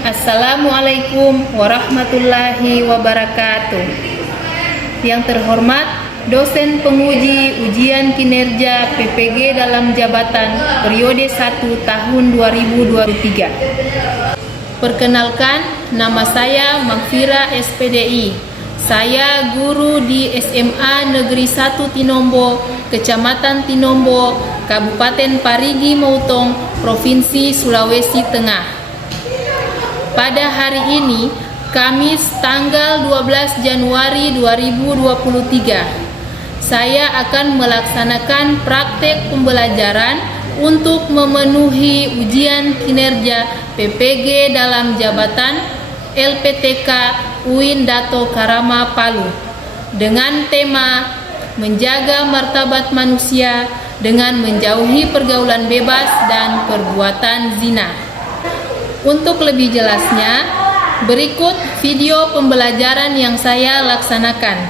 Assalamualaikum warahmatullahi wabarakatuh. Yang terhormat dosen penguji ujian kinerja PPG dalam jabatan periode 1 tahun 2023. Perkenalkan, nama saya Magfira SPDI. Saya guru di SMA Negeri 1 Tinombo, Kecamatan Tinombo, Kabupaten Parigi Motong, Provinsi Sulawesi Tengah. Pada hari ini, Kamis tanggal 12 Januari 2023, saya akan melaksanakan praktek pembelajaran untuk memenuhi ujian kinerja PPG dalam jabatan LPTK UIN Dato Karama Palu dengan tema menjaga martabat manusia dengan menjauhi pergaulan bebas dan perbuatan zina. Untuk lebih jelasnya, berikut video pembelajaran yang saya laksanakan.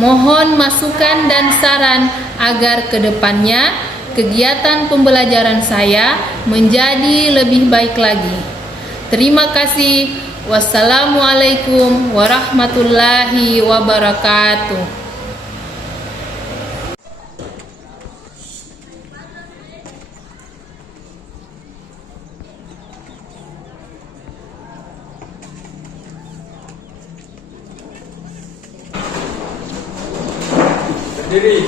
Mohon masukan dan saran agar kedepannya kegiatan pembelajaran saya menjadi lebih baik lagi. Terima kasih. Wassalamualaikum warahmatullahi wabarakatuh. Berdiri.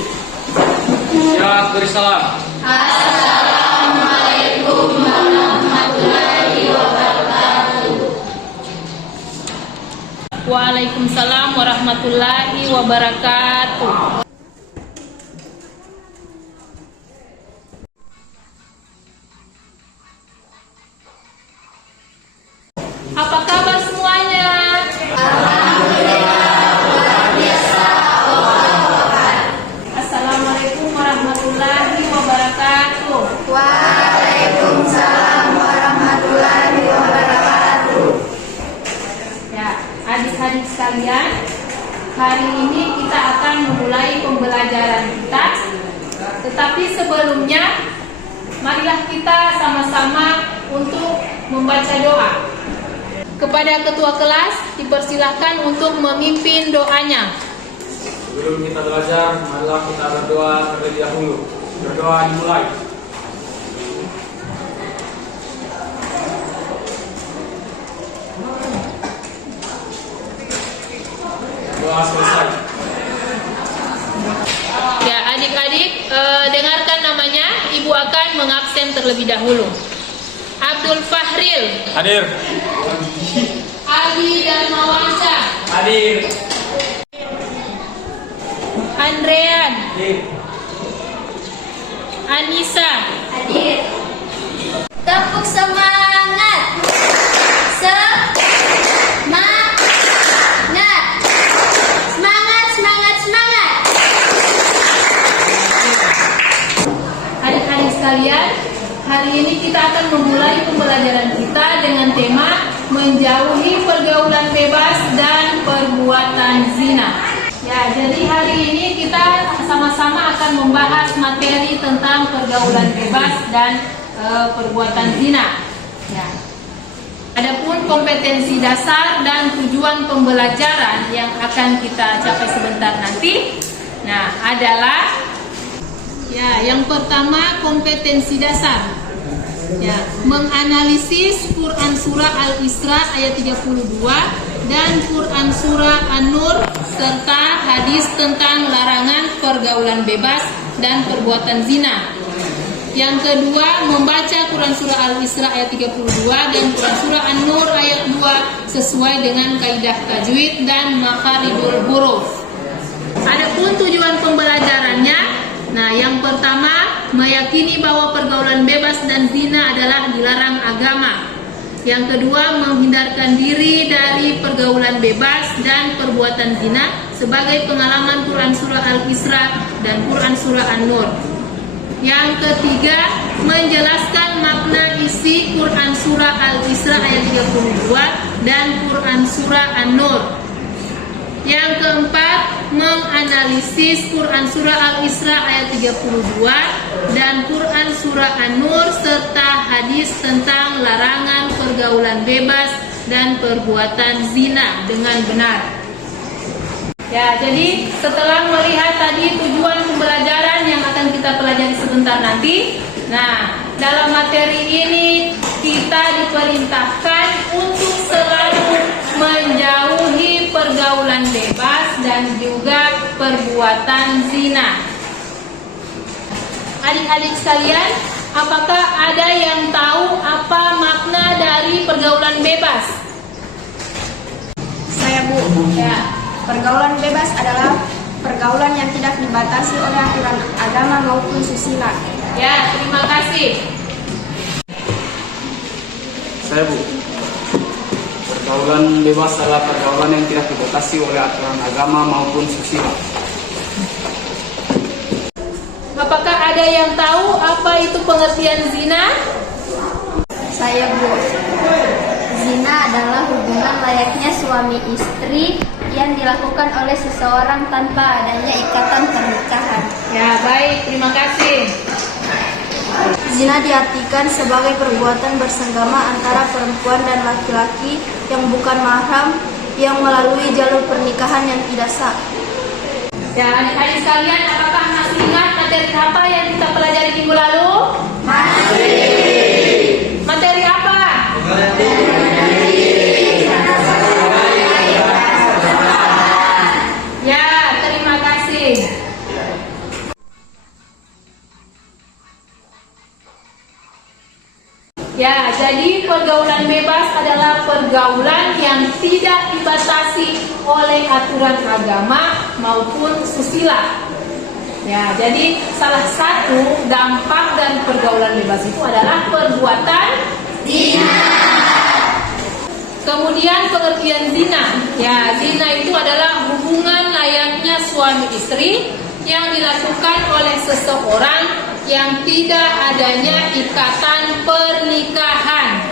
Siap, beri salam. Assalamualaikum warahmatullahi wabarakatuh. Waalaikumsalam warahmatullahi wabarakatuh. Apa kabar semuanya? Assalamualaikum warahmatullahi wabarakatuh. Waalaikumsalam warahmatullahi wabarakatuh. Ya, adik-adik sekalian, hari ini kita akan memulai pembelajaran kita. Tetapi sebelumnya, marilah kita sama-sama untuk membaca doa. Kepada ketua kelas, dipersilahkan untuk memimpin doanya. Sebelum kita belajar, marilah kita berdoa terlebih dahulu. Berdoa dimulai. Doa selesai. Ya, adik-adik, dengarkan namanya. Ibu akan mengabsen terlebih dahulu. Abdul Fahril, Hadir. Abi Darmawansyah, Hadir. Andrean, Hadir. Anissa, Hadir. Tepuk semangat. Semangat. Semangat, semangat, semangat. Adik-adik sekalian, hari ini kita akan memulai pembelajaran kita dengan tema menjauhi pergaulan bebas dan perbuatan zina. Ya, jadi hari ini kita sama-sama akan membahas materi tentang pergaulan bebas dan perbuatan zina. Ya. Adapun kompetensi dasar dan tujuan pembelajaran yang akan kita capai sebentar nanti, nah adalah ya, yang pertama kompetensi dasar. Ya, menganalisis Quran surah Al-Isra ayat 32 dan Quran surah An-Nur serta hadis tentang larangan pergaulan bebas dan perbuatan zina. Yang kedua, membaca Quran surah Al-Isra ayat 32 dan Quran surah An-Nur ayat 2 sesuai dengan kaidah tajwid dan makharijul huruf. Adapun tujuan pembelajarannya, nah, yang pertama, meyakini bahwa pergaulan bebas dan zina adalah dilarang agama. Yang kedua, menghindarkan diri dari pergaulan bebas dan perbuatan zina sebagai pengalaman Quran surah Al-Isra dan Quran surah An-Nur. Yang ketiga, menjelaskan makna isi Quran surah Al-Isra ayat 32 dan Quran surah An-Nur. Yang keempat, menganalisis Quran surah Al-Isra ayat 32 dan Quran surah An-Nur serta hadis tentang larangan pergaulan bebas dan perbuatan zina dengan benar. Ya, jadi setelah melihat tadi tujuan pembelajaran yang akan kita pelajari sebentar nanti, nah, dalam materi ini kita diperintahkan untuk selalu menjauhi pergaulan bebas dan juga perbuatan zina. Adik-adik sekalian, apakah ada yang tahu apa makna dari pergaulan bebas? Saya Bu. Ya. Pergaulan bebas adalah pergaulan yang tidak dibatasi oleh aturan agama maupun susila. Ya, terima kasih. Saya Bu. Pergaulan bebas adalah pergaulan yang tidak dibatasi oleh aturan agama maupun susila. Apakah ada yang tahu apa itu pengertian zina? Saya Bu. Zina adalah hubungan layaknya suami istri yang dilakukan oleh seseorang tanpa adanya ikatan pernikahan. Ya, baik, terima kasih. Zina diartikan sebagai perbuatan bersenggama antara perempuan dan laki-laki yang bukan mahram yang melalui jalur pernikahan yang tidak sah. Ya, adik-adik sekalian, apakah masih ingat materi apa yang kita pelajari minggu lalu? Masih. Materi apa? Ya, terima kasih. Ya, jadi pergaulan bebas adalah pergaulan yang tidak dibatasi oleh aturan agama maupun susila. Ya, jadi salah satu dampak dari pergaulan bebas itu adalah perbuatan zina. Kemudian pengertian zina. Ya, zina itu adalah hubungan layaknya suami istri yang dilakukan oleh seseorang yang tidak adanya ikatan pernikahan.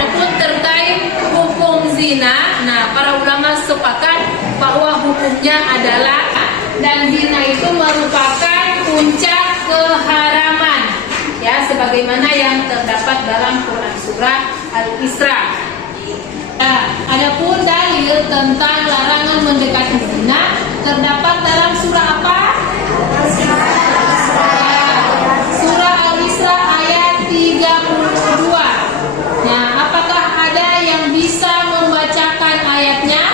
Adapun terkait hukum zina, nah para ulama sepakat bahwa hukumnya adalah dan zina itu merupakan puncak keharaman. Ya, sebagaimana yang terdapat dalam Quran surah Al-Isra. Nah, adapun dalil tentang larangan mendekati zina terdapat dalam surah apa? Surah Al-Isra ayat 32. Nah, apakah ada yang bisa membacakan ayatnya?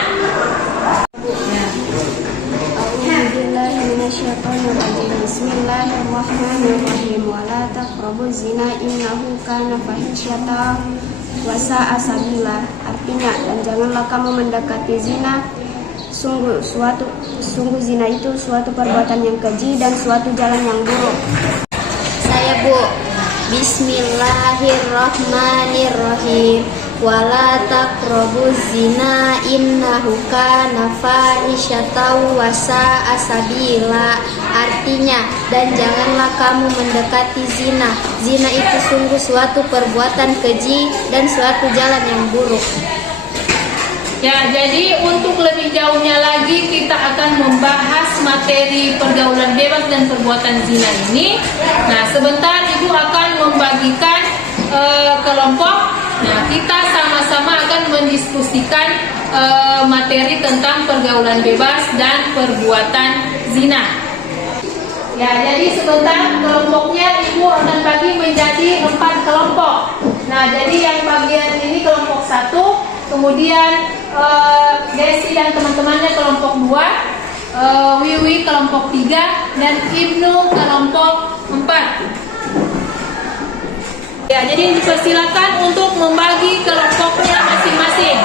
Bismillahirrahmanirrahim. Wala taqrabuz zina innahu kana fahisyatan wa sa'a sabila. Artinya, dan janganlah kamu mendekati zina. Sungguh zina itu suatu perbuatan yang keji dan suatu jalan yang buruk. Saya Bu. Bismillahirrahmanirrahim. Wala taqrabuz zina innahu kana fahisyatan wa sa'a sabila. Artinya, dan janganlah kamu mendekati zina. Zina itu sungguh suatu perbuatan keji dan suatu jalan yang buruk. Ya, jadi untuk lebih jauhnya lagi kita akan membahas materi pergaulan bebas dan perbuatan zina ini. Nah, sebentar Ibu akan membagikan kelompok. Nah, kita sama-sama akan mendiskusikan materi tentang pergaulan bebas dan perbuatan zina. Ya, jadi sebentar kelompoknya Ibu akan bagi menjadi 4 kelompok. Nah, jadi yang bagian ini kelompok 1, kemudian Desi dan teman-temannya kelompok 2, Wiwi kelompok 3, dan Ibnu kelompok 4. Ya, jadi dipersilakan untuk membagi kelompoknya masing-masing.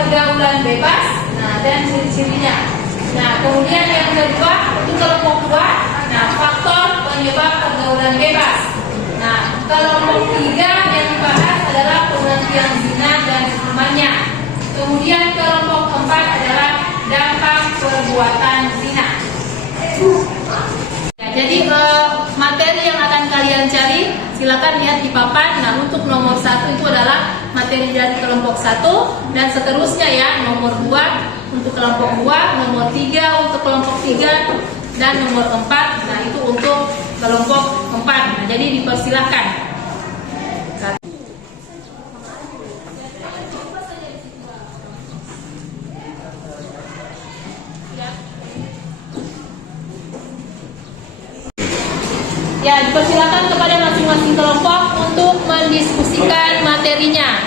pergaulan bebas. Nah, dan ciri-cirinya. Nah, kemudian yang kedua untuk kelompok 2, nah faktor penyebab pergaulan bebas. Nah, kelompok 3 yang dibahas adalah pengertian zina dan hukumannya. Kemudian kelompok 4 adalah dampak perbuatan zina. Jadi materi yang akan kalian cari silakan lihat di papan. Nah, untuk nomor 1 itu adalah materi dari kelompok 1 dan seterusnya ya, nomor 2 untuk kelompok 2, nomor 3 untuk kelompok 3 dan nomor 4. Nah, itu untuk kelompok 4. Nah, jadi dipersilahkan. Ya, dipersilakan kepada masing-masing kelompok untuk mendiskusikan materinya.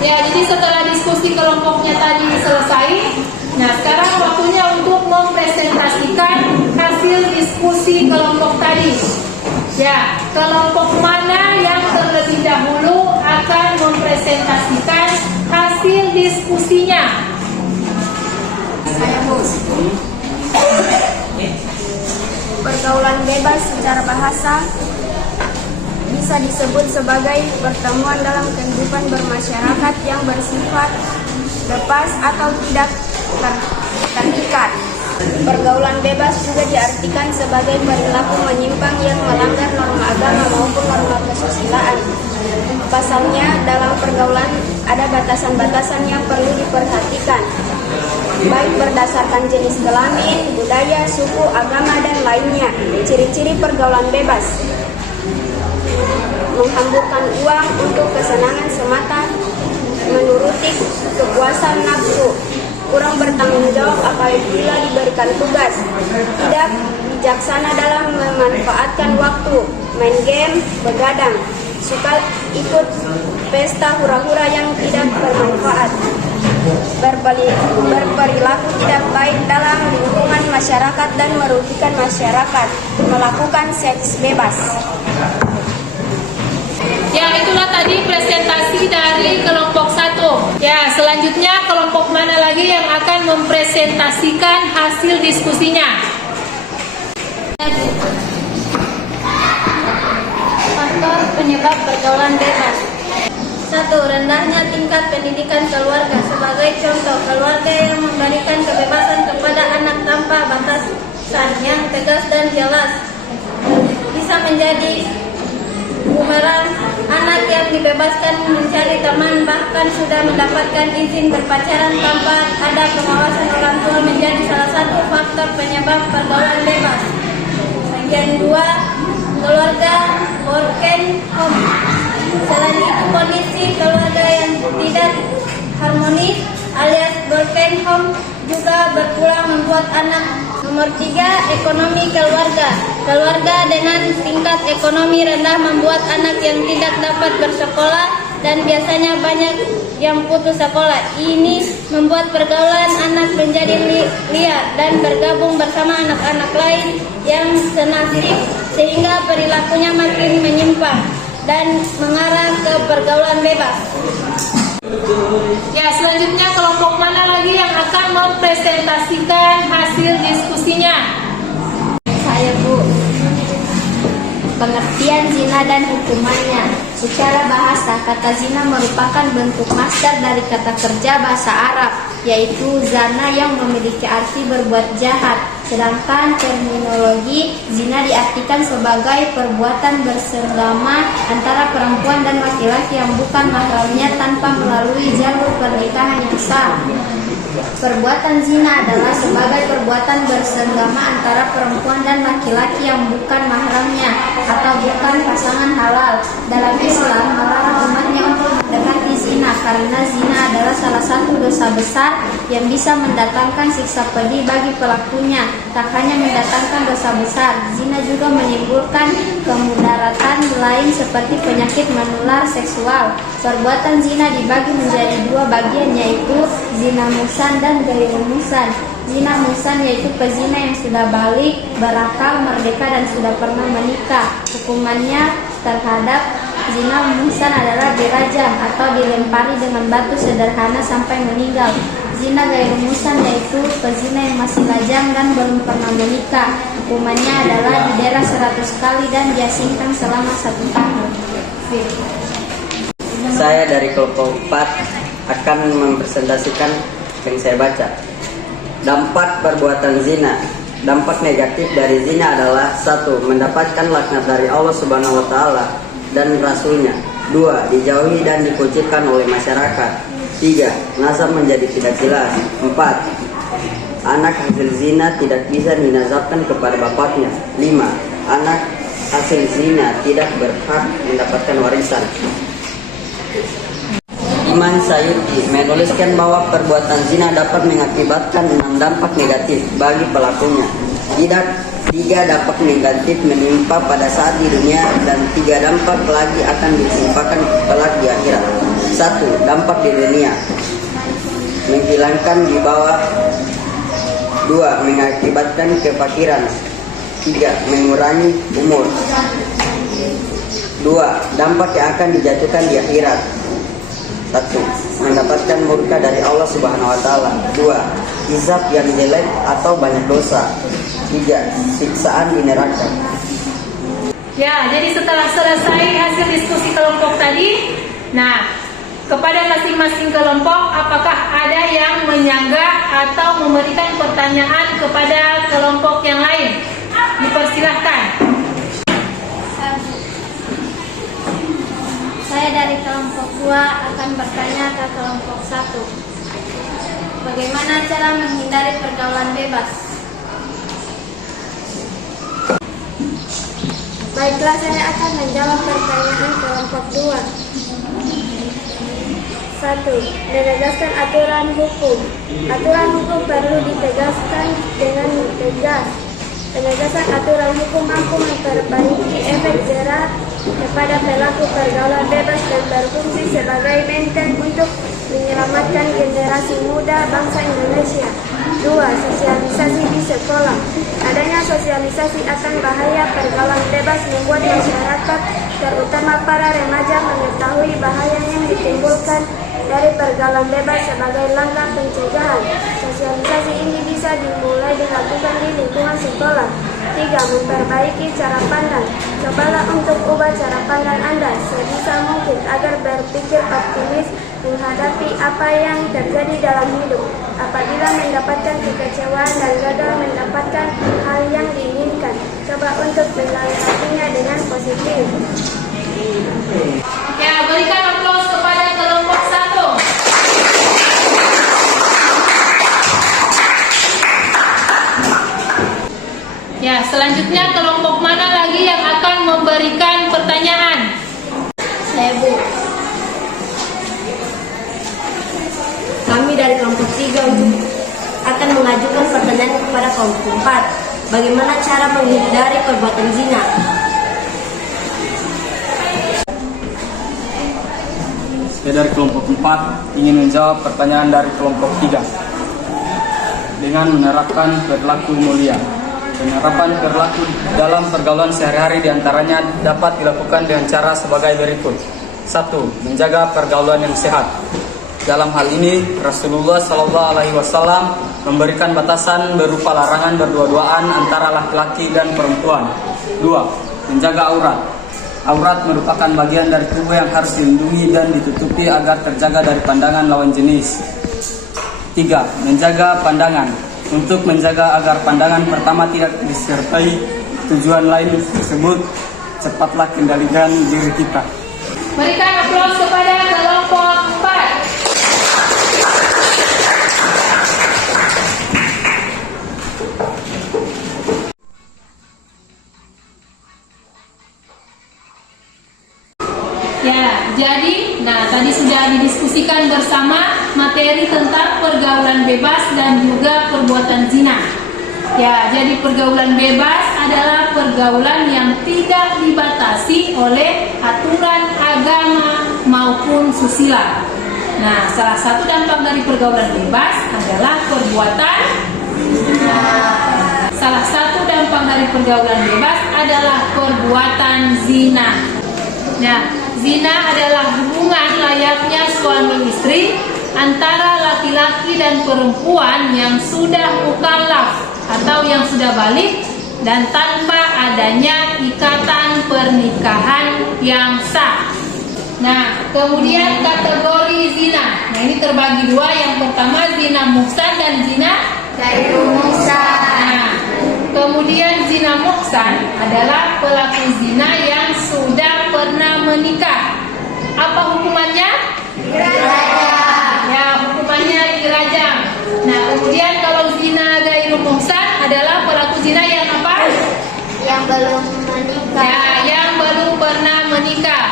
Ya, jadi setelah diskusi kelompoknya tadi selesai, nah sekarang waktunya untuk mempresentasikan hasil diskusi kelompok tadi. Ya, kelompok mana yang terlebih dahulu akan mempresentasikan hasil diskusinya? Saya bos. Pergaulan bebas secara bahasa bisa disebut sebagai pertemuan dalam kehidupan bermasyarakat yang bersifat lepas atau tidak terikat. Pergaulan bebas juga diartikan sebagai perilaku menyimpang yang melanggar norma agama maupun norma kesusilaan. Pasalnya, dalam pergaulan ada batasan-batasan yang perlu diperhatikan, baik berdasarkan jenis kelamin, budaya, suku, agama, dan lainnya. Ciri-ciri pergaulan bebas: menghamburkan uang untuk kesenangan semata, menuruti kepuasan nafsu, kurang bertanggung jawab apabila diberikan tugas, tidak bijaksana dalam memanfaatkan waktu, main game, begadang, suka ikut pesta hura-hura yang tidak bermanfaat, berperilaku tidak baik dalam lingkungan masyarakat dan merugikan masyarakat, melakukan seks bebas. Ya, itulah tadi presentasi dari kelompok 1. Ya, selanjutnya kelompok mana lagi yang akan mempresentasikan hasil diskusinya? Faktor penyebab pergaulan bebas. 1. Rendahnya tingkat pendidikan keluarga. Sebagai contoh, keluarga yang memberikan kebebasan kepada anak tanpa batasan yang tegas dan jelas bisa menjadi bumerang. Anak yang dibebaskan mencari teman, bahkan sudah mendapatkan izin berpacaran tanpa ada pengawasan orang tua, menjadi salah satu faktor penyebab pergaulan bebas. Bagian 2, keluarga broken home. Selain itu, kondisi keluarga yang tidak harmonis alias broken home juga berulang membuat anak. Nomor 3, ekonomi keluarga. Keluarga dengan tingkat ekonomi rendah membuat anak yang tidak dapat bersekolah dan biasanya banyak yang putus sekolah. Ini membuat pergaulan anak menjadi liar dan bergabung bersama anak-anak lain yang senasib, sehingga perilakunya makin menyimpang dan mengarah ke pergaulan bebas. Ya, selanjutnya kelompok mana lagi yang akan mempresentasikan hasil diskusinya? Saya, Bu. Pengertian zina dan hukumannya. Secara bahasa, kata zina merupakan bentuk masdar dari kata kerja bahasa Arab, yaitu zana, yang memiliki arti berbuat jahat. Sedangkan terminologi zina diartikan sebagai perbuatan bersenggama antara perempuan dan laki-laki yang bukan mahramnya tanpa melalui jalur pernikahan yang sah. Perbuatan zina adalah sebagai perbuatan bersenggama antara perempuan dan laki-laki yang bukan mahramnya atau bukan pasangan halal. Dalam Islam melarang umatnya untuk mendekati zina karena zina adalah salah satu dosa besar yang bisa mendatangkan siksa pedih bagi pelakunya. Tak hanya mendatangkan dosa besar, zina juga menimbulkan kemudaratan lain seperti penyakit menular seksual. Perbuatan zina dibagi menjadi dua bagian, yaitu zina muhsan dan ghairu muhsan. Zina muhsan yaitu pezina yang sudah balik, berakal, merdeka dan sudah pernah menikah. Hukumannya terhadap zina muhsan adalah dirajam atau dilempari dengan batu sederhana sampai meninggal. Zina ghairu muhsan yaitu pezina yang masih lajang dan belum pernah menikah. Hukumannya adalah didera 100 kali dan diasingkan selama 1 tahun. Saya dari kelompok 4 akan mempresentasikan yang saya baca. Dampak perbuatan zina. Dampak negatif dari zina adalah 1. Mendapatkan laknat dari Allah Subhanahu wa taala dan Rasulnya. 2. Dijauhi dan dikucilkan oleh masyarakat. 3. Nasab menjadi tidak jelas. 4. Anak hasil zina tidak bisa dinasabkan kepada bapaknya. 5. Anak hasil zina tidak berhak mendapatkan warisan. Iman Sayuti menuliskan bahwa perbuatan zina dapat mengakibatkan 6 dampak negatif bagi pelakunya. 3 dampak negatif menimpa pada saat di dunia dan 3 dampak lagi akan ditimpakan kelak di akhirat. 1. Dampak di dunia, menghilangkan di bawah. 2. Mengakibatkan kefakiran. 3. Mengurangi umur. 2. Dampak yang akan dijatuhkan di akhirat. 1. Mendapatkan murka dari Allah Subhanahu wa taala. 2. Hisab yang jelek atau banyak dosa. 3. Siksaan di neraka. Ya, jadi setelah selesai hasil diskusi kelompok tadi, nah, kepada masing-masing kelompok apakah ada yang menyanggah atau memberikan pertanyaan kepada kelompok yang lain? Dipersilahkan. Saya dari kelompok 2 akan bertanya ke kelompok 1. Bagaimana cara menghindari pergaulan bebas? Baiklah, saya akan menjawab pertanyaan kelompok 2. 1. Menegaskan aturan hukum. Aturan hukum perlu ditegaskan dengan tegas. Penegasan aturan hukum mampu memperbaiki efek jerah kepada pelaku pergaulan bebas dan berfungsi sebagai benteng untuk menyelamatkan generasi muda bangsa Indonesia. 2. Sosialisasi di sekolah. Adanya sosialisasi akan bahaya pergaulan bebas membuat masyarakat, terutama para remaja, mengetahui bahaya yang ditimbulkan dari pergaulan bebas sebagai langkah pencegahan. Sosialisasi ini bisa dimulai dilakukan di lingkungan sekolah. 3. Memperbaiki cara pandang. Cobalah untuk ubah cara pandang Anda sebisa mungkin agar berpikir optimis menghadapi apa yang terjadi dalam hidup. Apabila mendapatkan kekecewaan dan gagal mendapatkan hal yang diinginkan, coba untuk melengkapinya dengan positif. Ya, berikan aplaus kepada kelompok 1. Ya, selanjutnya kelompok mana lagi yang akan memberikan pertanyaan? Saya, Bu. Kami dari kelompok 3 akan mengajukan pertanyaan kepada kelompok 4. Bagaimana cara menghindari perbuatan zina? Saya dari kelompok 4 ingin menjawab pertanyaan dari kelompok 3 dengan menerapkan perilaku mulia. Penerapan perilaku dalam pergaulan sehari-hari diantaranya dapat dilakukan dengan cara sebagai berikut. 1. Menjaga pergaulan yang sehat. Dalam hal ini, Rasulullah SAW memberikan batasan berupa larangan berdua-duaan antara laki-laki dan perempuan. 2. Menjaga aurat. Aurat merupakan bagian dari tubuh yang harus dilindungi dan ditutupi agar terjaga dari pandangan lawan jenis. 3. Menjaga pandangan. untuk menjaga agar pandangan pertama tidak disertai tujuan lain tersebut, cepatlah kendalikan diri kita. Berikan aplaus kepada kelompok 4. Ya, jadi, tadi sudah didiskusikan bersama materi tentang pergaulan bebas dan juga perbuatan zina. Ya, jadi pergaulan bebas adalah pergaulan yang tidak dibatasi oleh aturan agama maupun susila. Nah, salah satu dampak dari pergaulan bebas adalah perbuatan. Salah satu dampak dari pergaulan bebas adalah perbuatan zina. Nah, zina adalah hubungan layaknya suami istri antara laki-laki dan perempuan yang sudah mukallaf atau yang sudah balik dan tanpa adanya ikatan pernikahan yang sah. Nah, kemudian kategori zina. Nah, ini terbagi dua. Yang pertama zina muhsan dan zina Ghairu muhsan. Nah, kemudian zina muhsan adalah pelaku zina yang sudah pernah menikah. Apa hukumannya? Dirajam. Ya, hukumannya dirajam. Nah, kemudian kalau zina ghairu muhsan adalah pelaku zina yang apa? Yang belum menikah. Ya, yang belum pernah menikah.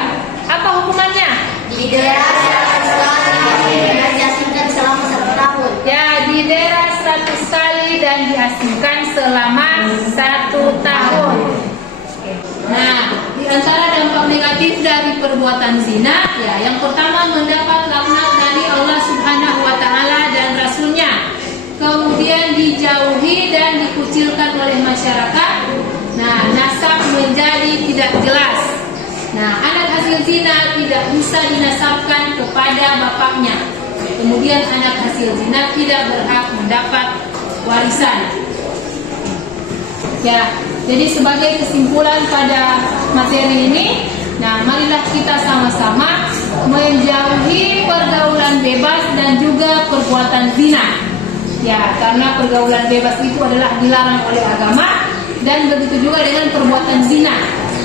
Apa hukumannya? Didera 100 kali dan diasingkan selama 1 tahun. Ya, didera 100 kali dan diasingkan selama 1 tahun. Nah, di antara dampak negatif dari perbuatan zina, ya, yang pertama mendapat laknat dari Allah Subhanahu wa taala dan Rasul-Nya. Kemudian dijauhi dan dikucilkan oleh masyarakat. Nah, nasab menjadi tidak jelas. Nah, anak hasil zina tidak bisa dinasabkan kepada bapaknya. Kemudian anak hasil zina tidak berhak mendapat warisan. Ya, jadi sebagai kesimpulan pada materi ini, nah marilah kita sama-sama menjauhi pergaulan bebas dan juga perbuatan zina. Ya, karena pergaulan bebas itu adalah dilarang oleh agama dan begitu juga dengan perbuatan zina.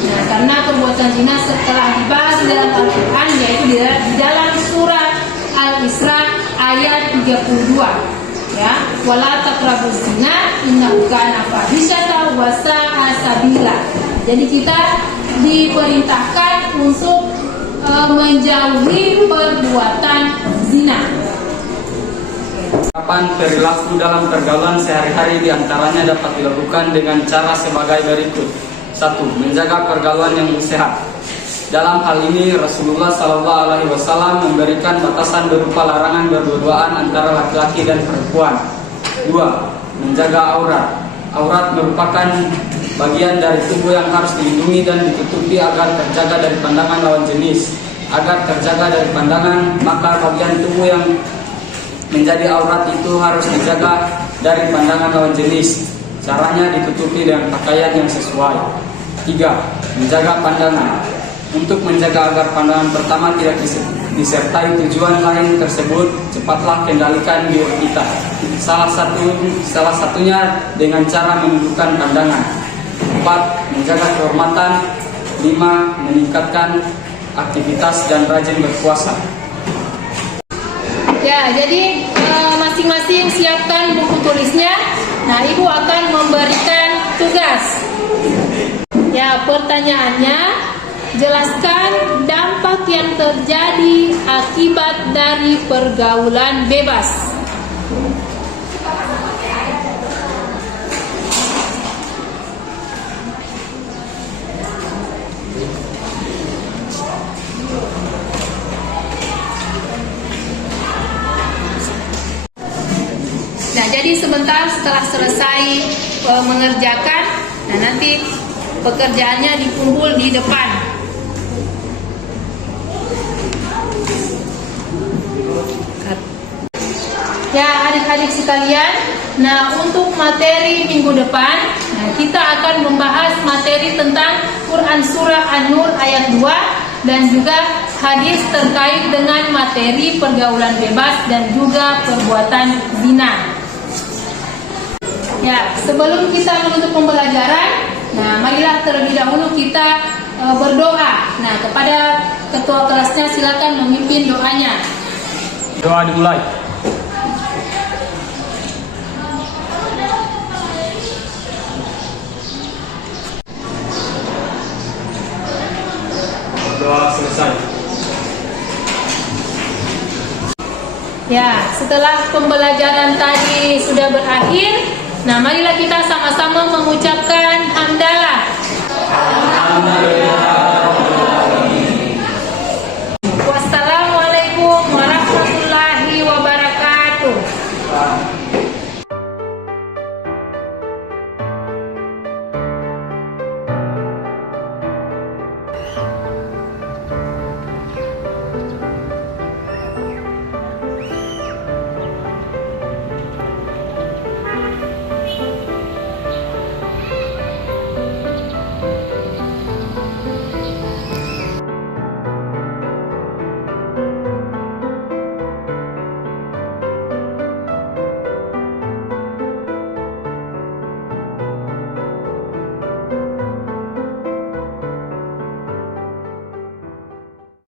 Nah, karena perbuatan zina setelah dibahas di dalam Al-Quran, yaitu di dalam surat Al-Isra ayat 32. Ya, wala taqrabuz zina innahu kana fahisyatan wa sa'a sabila. Jadi kita diperintahkan untuk menjauhi perbuatan zina. Penerapan perilaku dalam pergaulan sehari-hari diantaranya dapat dilakukan dengan cara sebagai berikut. 1. Menjaga pergaulan yang sehat. Dalam hal ini Rasulullah SAW memberikan batasan berupa larangan berdua-duaan antara laki-laki dan perempuan. 2. Menjaga aurat. Aurat merupakan bagian dari tubuh yang harus dilindungi dan ditutupi agar terjaga dari pandangan lawan jenis. Agar terjaga dari pandangan, maka bagian tubuh yang menjadi aurat itu harus dijaga dari pandangan lawan jenis. Caranya ditutupi dengan pakaian yang sesuai. 3. Menjaga pandangan. Untuk menjaga agar pandangan pertama tidak disertai tujuan lain tersebut, cepatlah kendalikan diri kita. Salah satunya dengan cara menundukkan pandangan. 4. Menjaga kehormatan. 5. Meningkatkan aktivitas dan rajin berpuasa. Ya, jadi masing-masing siapkan buku tulisnya. Nah, Ibu akan memberikan tugas. Ya, pertanyaannya, jelaskan dampak yang terjadi akibat dari pergaulan bebas. Nah, jadi sebentar setelah selesai mengerjakan, nah nanti pekerjaannya dikumpul di depan. Ya, adik-adik sekalian, nah untuk materi minggu depan, nah kita akan membahas materi tentang Quran Surah An-Nur ayat 2 dan juga hadis terkait dengan materi pergaulan bebas dan juga perbuatan zina. Ya, sebelum kita menutup pembelajaran, nah marilah terlebih dahulu kita berdoa. Nah, kepada ketua kelasnya silakan memimpin doanya. Doa dimulai. Doa selesai. Ya, setelah pembelajaran tadi sudah berakhir, nah marilah kita sama-sama mengucapkan